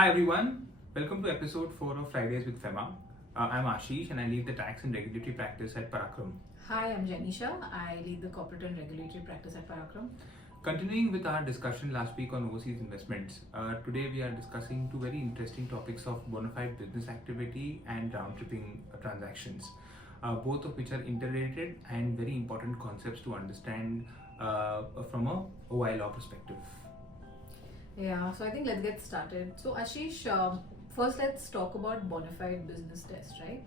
Hi everyone, welcome to episode 4 of Fridays with FEMA. I'm Ashish and I lead the tax and regulatory practice at Parakram. Hi, I'm Janisha. I lead the corporate and regulatory practice at Parakram. Continuing with our discussion last week on overseas investments, today we are discussing two very interesting topics of bonafide business activity and round-tripping transactions, both of which are interrelated and very important concepts to understand from a OI law perspective. Yeah, so I think let's get started. So Ashish, first let's talk about bonafide business test, right?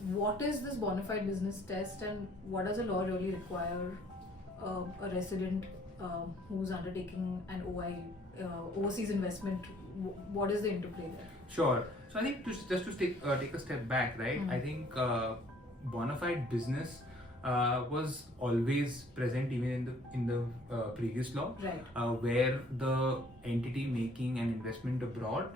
What is this bonafide business test and what does the law really require a resident who's undertaking an overseas investment? What is the interplay there? Sure. So I think just to take a step back, right? I think bonafide business was always present even in the previous law, Right. Where the entity making an investment abroad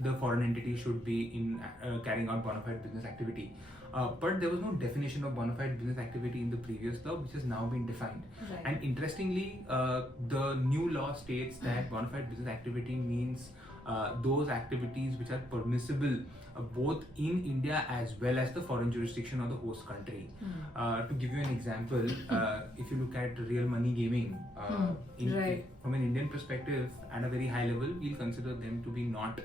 the foreign entity should be in carrying out bonafide business activity. But there was no definition of bonafide business activity in the previous law, which has now been defined. Right. And interestingly, the new law states that bonafide business activity means those activities which are permissible both in India as well as the foreign jurisdiction or the host country. To give you an example, if you look at real money gaming, Right. from an Indian perspective, at a very high level, we'll consider them to be not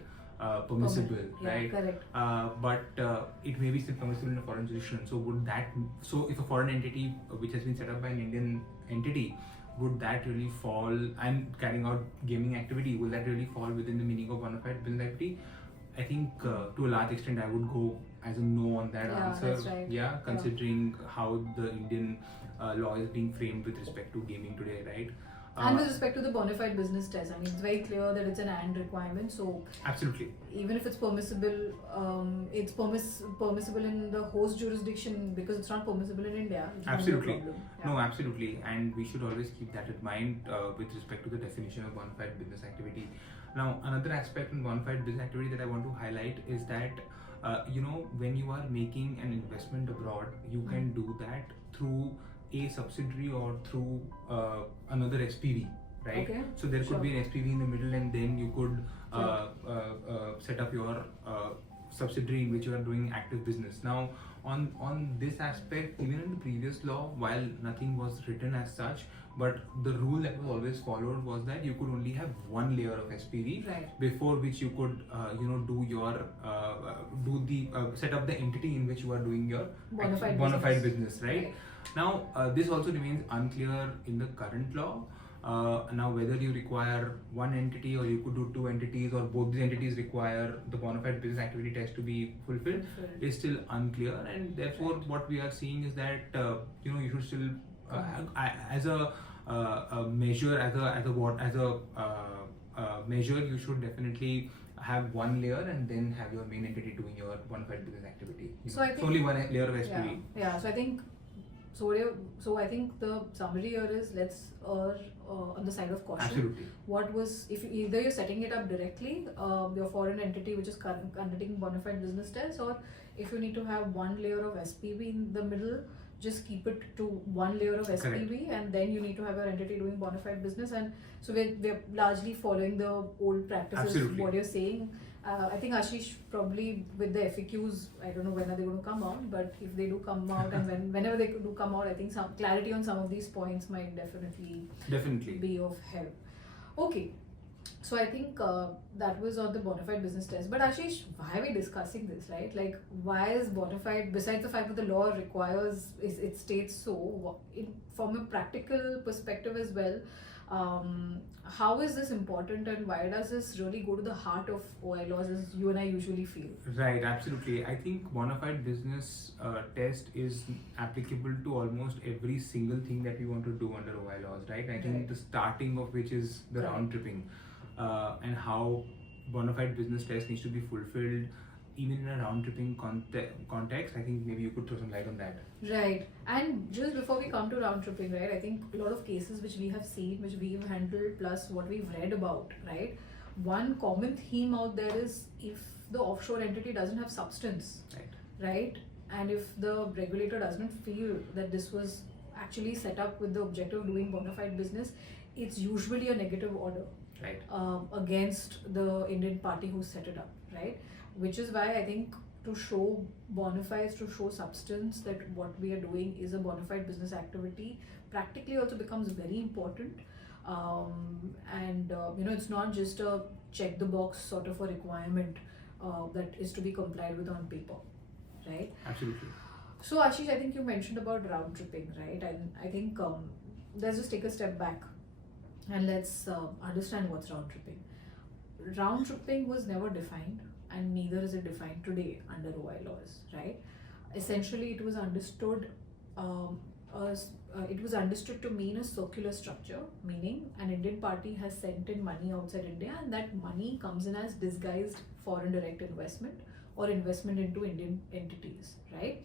permissible, Yeah, right? correct. But it may be still permissible in a foreign jurisdiction. So if a foreign entity which has been set up by an Indian entity, would that really fall, and carrying out gaming activity, will that really fall within the meaning of bonafide business activity? I think to a large extent I would go as a no on that answer. That's right. Yeah, considering how the Indian law is being framed with respect to gaming today, right? And with respect to the bonafide business test, I mean, it's very clear that it's an and requirement. So absolutely, even if it's permissible, it's permissible in the host jurisdiction because it's not permissible in India. Absolutely. No problem. No, absolutely, and we should always keep that in mind with respect to the definition of bonafide business activity. Now, another aspect in bonafide business activity that I want to highlight is that when you are making an investment abroad, you can do that through a subsidiary or through another SPV, right? Okay. So there could be an SPV in the middle, and then you could set up your subsidiary in which you are doing active business. Now, on this aspect, even in the previous law, while nothing was written as such, but the rule that was always followed was that you could only have one layer of SPV, Right. before which you could set up the entity in which you are doing your Bonafide business, right? Now, this also remains unclear in the current law. Now, whether you require one entity or you could do two entities, or both the entities require the bonafide business activity test to be fulfilled, is still unclear. And therefore, what we are seeing is that you should still, as a measure, measure, you should definitely have one layer and then have your main entity doing your bonafide business activity. So I think only one layer of SPV. Yeah. So I think the summary here is let's err on the side of caution. Absolutely. If either you're setting it up directly, your foreign entity which is undertaking bonafide business test, or if you need to have one layer of SPV in the middle, just keep it to one layer of SPV. Correct. And then you need to have your entity doing bonafide business. And so we're largely following the old practices. Absolutely. What you're saying. I think Ashish, probably with the FAQs, I don't know when are they going to come out, but if they do come out and whenever they do come out, I think some clarity on some of these points might definitely be of help. Okay, so I think that was on the bonafide business test. But Ashish, why are we discussing this, right? Like, why is bonafide, besides the fact that the law requires, it states so, from a practical perspective as well, how is this important and why does this really go to the heart of OI laws as you and I usually feel? Right, absolutely. I think bonafide business test is applicable to almost every single thing that we want to do under OI laws, right? I think the starting of which is the round tripping and how bonafide business test needs to be fulfilled even in a round tripping context. I think maybe you could throw some light on that. Right. And just before we come to round tripping, right, I think a lot of cases which we have seen, which we've handled, plus what we've read about, right, one common theme out there is if the offshore entity doesn't have substance, right, and if the regulator doesn't feel that this was actually set up with the objective of doing bona fide business, it's usually a negative order Right. against the Indian party who set it up, right? Which is why I think to show bona fides, to show substance that what we are doing is a bona fide business activity, practically also becomes very important. It's not just a check the box sort of a requirement that is to be complied with on paper, right? Absolutely. So Ashish, I think you mentioned about round tripping, right? And I think let's just take a step back and let's understand what's round tripping. Round tripping was never defined, and neither is it defined today under OI laws, right? Essentially, it was understood to mean a circular structure, meaning an Indian party has sent in money outside India, and that money comes in as disguised foreign direct investment or investment into Indian entities, right?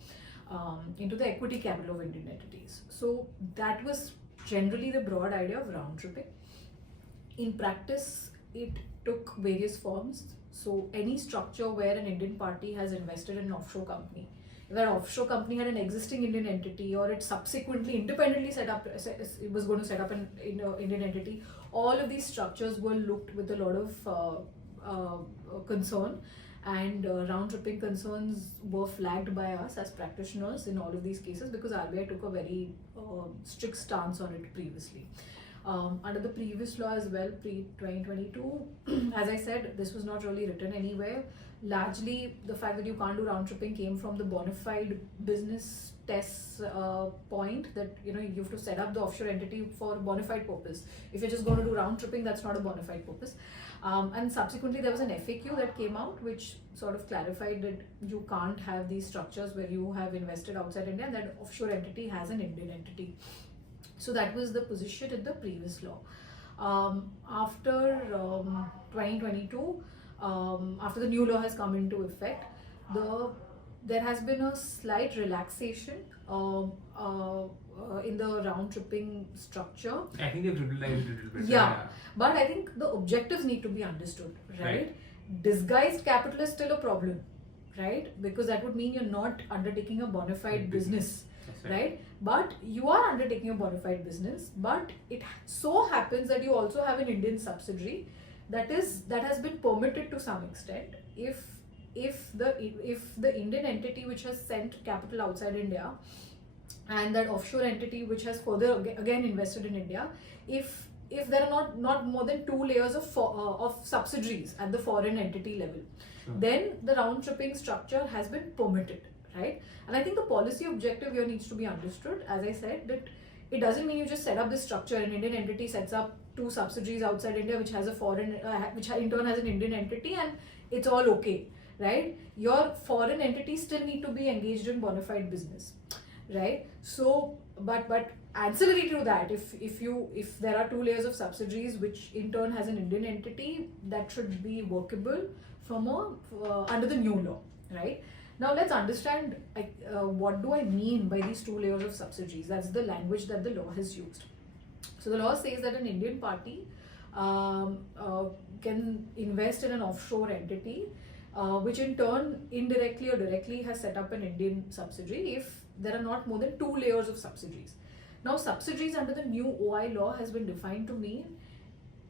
Into the equity capital of Indian entities. So that was generally the broad idea of round tripping. In practice, it took various forms. So any structure where an Indian party has invested in an offshore company, if that offshore company had an existing Indian entity, or it subsequently independently it was going to set up an Indian entity, all of these structures were looked with a lot of concern, and round tripping concerns were flagged by us as practitioners in all of these cases, because RBI took a very strict stance on it previously. Under the previous law as well, pre-2022, as I said, this was not really written anywhere. Largely, the fact that you can't do round tripping came from the bona fide business tests point, that you have to set up the offshore entity for a bona fide purpose. If you're just going to do round tripping, that's not a bona fide purpose. And subsequently, there was an FAQ that came out which sort of clarified that you can't have these structures where you have invested outside India and that offshore entity has an Indian entity. So that was the position in the previous law. After 2022, after the new law has come into effect, there has been a slight relaxation in the round tripping structure. I think they've liberalized it a little bit. Yeah, but I think the objectives need to be understood, right? Disguised capital is still a problem, right? Because that would mean you're not undertaking a bona fide business, right? But you are undertaking a bona fide business, but it so happens that you also have an Indian subsidiary that has been permitted to some extent if the Indian entity which has sent capital outside India and that offshore entity which has further again invested in India, if there are not more than 2 layers of subsidiaries at the foreign entity level, then the round tripping structure has been permitted, right? And I think the policy objective here needs to be understood. As I said, that it doesn't mean you just set up this structure, an Indian entity sets up 2 subsidiaries outside India which has a foreign, which in turn has an Indian entity, and it's all okay, right? Your foreign entities still need to be engaged in bona fide business, right? So, but ancillary to that, if there are 2 layers of subsidiaries which in turn has an Indian entity, that should be workable from under the new law, right? Now let's understand what do I mean by these 2 layers of subsidiaries. That's the language that the law has used. So the law says that an Indian party can invest in an offshore entity, which in turn indirectly or directly has set up an Indian subsidiary if there are not more than 2 layers of subsidiaries. Now subsidiaries under the new OI law has been defined to mean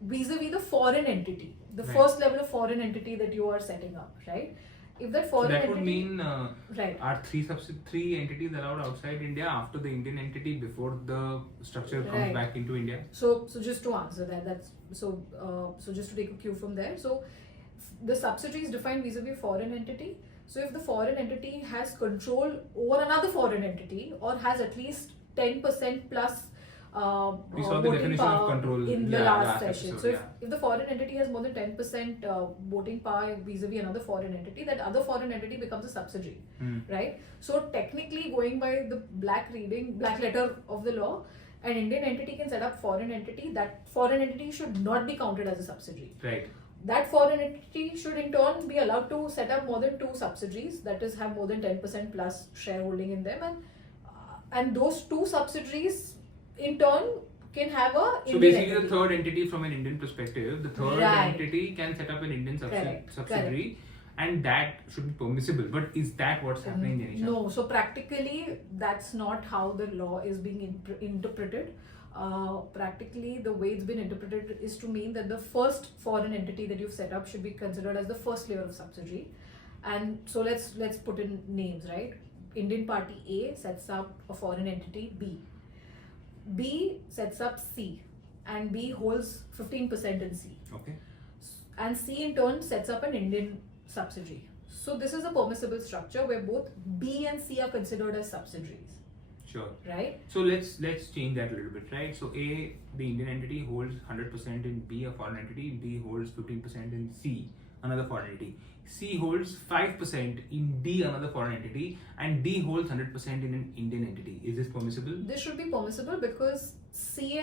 vis-a-vis the foreign entity, the first level of foreign entity that you are setting up, right? If that foreign that entity, would mean are 3 entities allowed outside India after the Indian entity before the structure comes back into India? So just to answer that, so just to take a cue from there. So the subsidiary is defined vis-a-vis foreign entity. So if the foreign entity has control over another foreign entity or has at least 10% plus we saw the definition of control in the last session. Episode, so if the foreign entity has more than 10% voting power vis-a-vis another foreign entity, that other foreign entity becomes a subsidiary, right? So technically, going by the black letter of the law, an Indian entity can set up foreign entity. That foreign entity should not be counted as a subsidiary. Right. That foreign entity should in turn be allowed to set up more than 2 subsidiaries, that is, have more than 10% plus shareholding in them, and those 2 subsidiaries in turn can have a so Indian basically entity. The third entity from an Indian perspective, the third entity can set up an Indian subsidiary, and that should be permissible. But is that what's happening, Janisha? No, so practically that's not how the law is being interpreted. practically the way it's been interpreted is to mean that the first foreign entity that you've set up should be considered as the first layer of subsidiary. And so let's put in names, right? Indian party A sets up a foreign entity B. B sets up C, and B holds 15% in C. Okay. And C in turn sets up an Indian subsidiary. So this is a permissible structure where both B and C are considered as subsidiaries. Sure. Right? So let's change that a little bit, right? So A, the Indian entity holds 100% in B, a foreign entity. B holds 15% in C, another foreign entity. C holds 5% in D, another foreign entity, and D holds 100% in an Indian entity. Is this permissible? This should be permissible because C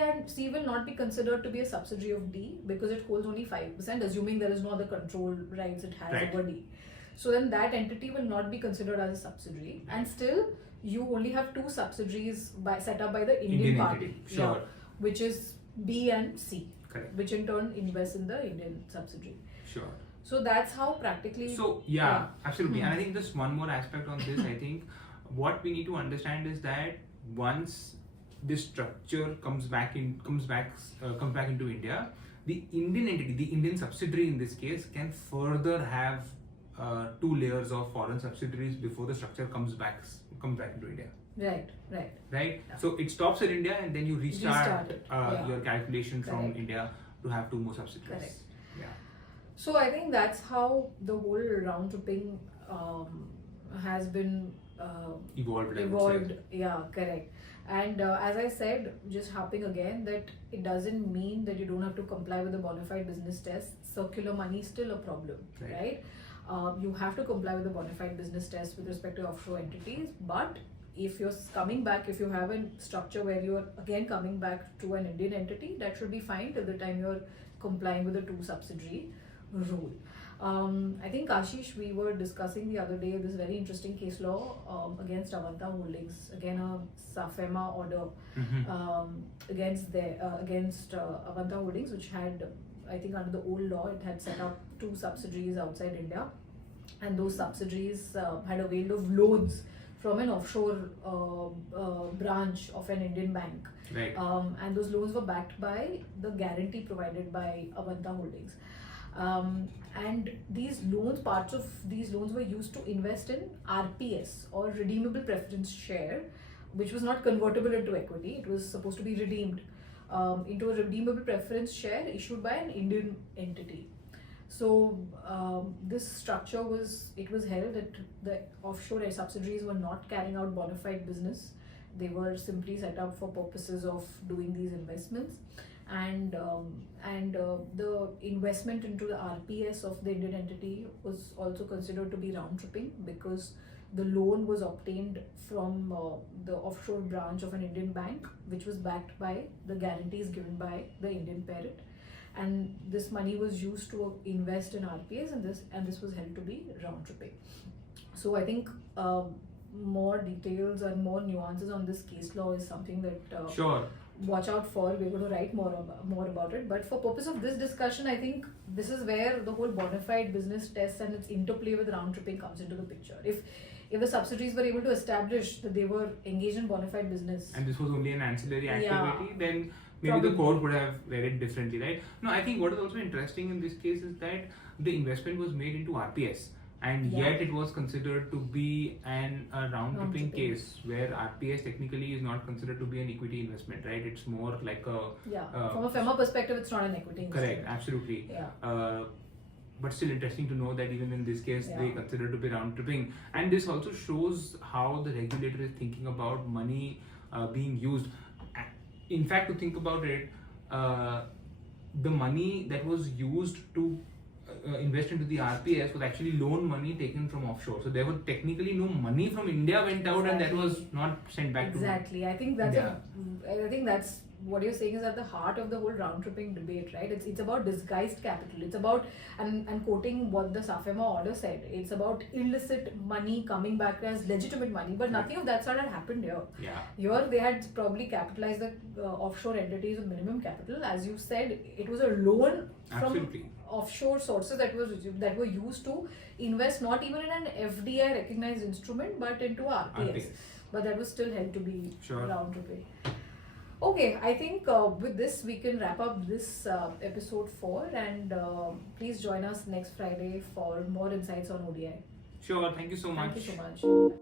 will not be considered to be a subsidiary of D because it holds only 5%, assuming there is no other control rights it has Right. over D. So then that entity will not be considered as a subsidiary, and still you only have two subsidiaries set up by the Indian party, entity. Sure. which is B and C, Correct. which in turn invests in the Indian subsidiary. Sure. So that's how practically. So yeah, absolutely. And I think just one more aspect on this, I think what we need to understand is that once this structure comes back into India, the Indian entity, the Indian subsidiary in this case, can further have 2 layers of foreign subsidiaries before the structure comes back into India. Right. Yeah. So it stops in India and then you restart Yeah. your calculation from Correct. India to have 2 more subsidiaries. Correct. Yeah. So I think that's how the whole round tripping has been Evolved. I would evolved. say. Yeah, correct. And as I said, just harping again, that it doesn't mean that you don't have to comply with the bonafide business test. Circular money is still a problem, right? You have to comply with the bonafide business test with respect to offshore entities, but if you're coming back, if you have a structure where you're again coming back to an Indian entity, that should be fine till the time you're complying with the 2 subsidiary rule. I think Ashish, we were discussing the other day this very interesting case law against Avanta Holdings, again a FEMA order against Avanta Holdings, which had, I think under the old law, it had set up 2 subsidiaries outside India, and those subsidiaries had availed of loans from an offshore branch of an Indian bank. Right. And those loans were backed by the guarantee provided by Avanta Holdings. And these loans, parts of these loans were used to invest in RPS, or redeemable preference share, which was not convertible into equity. It was supposed to be redeemed into a redeemable preference share issued by an Indian entity. So this structure was held that the offshore subsidiaries were not carrying out bona fide business. They were simply set up for purposes of doing these investments, and the investment into the RPS of the Indian entity was also considered to be round tripping because the loan was obtained from the offshore branch of an Indian bank, which was backed by the guarantees given by the Indian parent, and this money was used to invest in RPS, and this was held to be round tripping. So I think more details and more nuances on this case law is something that Sure. watch out for. We're going to write more about it, but for purpose of this discussion, I think this is where the whole bona fide business test and its interplay with round tripping comes into the picture. If the subsidiaries were able to establish that they were engaged in bona fide business, and this was only an ancillary activity, Yeah. then maybe the court would have read it differently, right? No, I think what is also interesting in this case is that the investment was made into RPS, and Yeah. yet it was considered to be a round tripping case where RPS technically is not considered to be an equity investment, right? It's more like a from a FEMA perspective, it's not an equity correct, instrument. absolutely. Yeah. But still interesting to know that even in this case they Yeah. consider to be round tripping, and this also shows how the regulator is thinking about money being used. In fact, to think about it, the money that was used to invest into the RPS was actually loan money taken from offshore. So there was technically no money from India went out, and that was not sent back to Exactly. I think that's Yeah. I think that's what you're saying is at the heart of the whole round tripping debate, right? It's about disguised capital. It's about, and quoting what the SAFEMA order said, it's about illicit money coming back as legitimate money, but nothing of that sort had happened here. Yeah. Here they had probably capitalized the offshore entities with minimum capital. As you said, it was a loan from Absolutely. offshore sources that were used to invest not even in an FDI recognized instrument but into RPS. But that was still held to be Sure. round tripping. Okay, I think with this we can wrap up this episode 4, and please join us next Friday for more insights on ODI. Sure, thank you so much. Thank you so much.